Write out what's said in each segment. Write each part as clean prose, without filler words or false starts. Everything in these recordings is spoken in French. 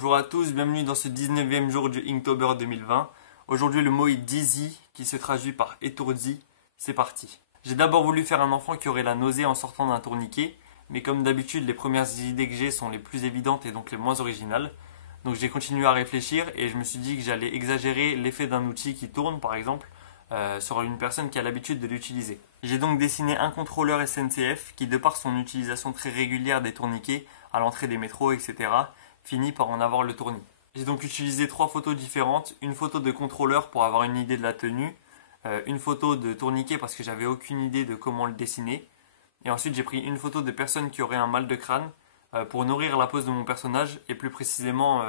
Bonjour à tous, bienvenue dans ce 19e jour du Inktober 2020. Aujourd'hui le mot est dizzy qui se traduit par étourdi. C'est parti. J'ai d'abord voulu faire un enfant qui aurait la nausée en sortant d'un tourniquet, mais comme d'habitude les premières idées que j'ai sont les plus évidentes et donc les moins originales. Donc j'ai continué à réfléchir et je me suis dit que j'allais exagérer l'effet d'un outil qui tourne par exemple sur une personne qui a l'habitude de l'utiliser. J'ai donc dessiné un contrôleur SNCF qui, de par son utilisation très régulière des tourniquets à l'entrée des métros, etc., finit par en avoir le tournis. J'ai donc utilisé 3 photos différentes, une photo de contrôleur pour avoir une idée de la tenue, une photo de tourniquet parce que j'avais aucune idée de comment le dessiner, et ensuite j'ai pris une photo de personne qui aurait un mal de crâne pour nourrir la pose de mon personnage, et plus précisément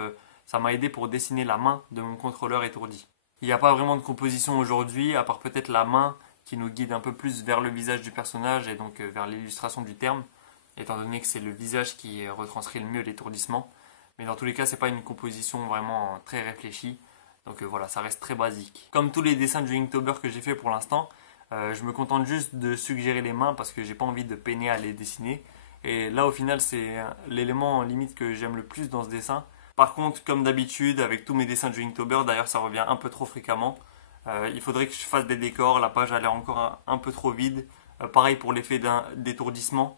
ça m'a aidé pour dessiner la main de mon contrôleur étourdi. Il n'y a pas vraiment de composition aujourd'hui, à part peut-être la main qui nous guide un peu plus vers le visage du personnage et donc vers l'illustration du terme, étant donné que c'est le visage qui retranscrit le mieux l'étourdissement. Mais dans tous les cas, c'est pas une composition vraiment très réfléchie, donc voilà, ça reste très basique. Comme tous les dessins du Inktober que j'ai fait pour l'instant, je me contente juste de suggérer les mains parce que j'ai pas envie de peiner à les dessiner. Et là, au final, c'est l'élément limite que j'aime le plus dans ce dessin. Par contre, comme d'habitude, avec tous mes dessins du Inktober, d'ailleurs ça revient un peu trop fréquemment, il faudrait que je fasse des décors, la page a l'air encore un peu trop vide. Pareil pour l'effet d'étourdissement.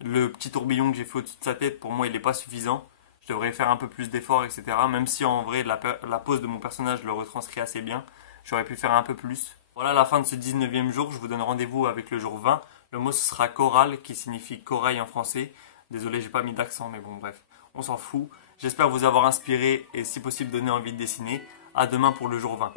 Le petit tourbillon que j'ai fait au-dessus de sa tête, pour moi, il n'est pas suffisant. Je devrais faire un peu plus d'efforts, etc. Même si en vrai, la pose de mon personnage le retranscrit assez bien, j'aurais pu faire un peu plus. Voilà la fin de ce 19e jour, je vous donne rendez-vous avec le jour 20. Le mot ce sera coral, qui signifie corail en français. Désolé, j'ai pas mis d'accent, mais bon, bref, on s'en fout. J'espère vous avoir inspiré et si possible donner envie de dessiner. À demain pour le jour 20.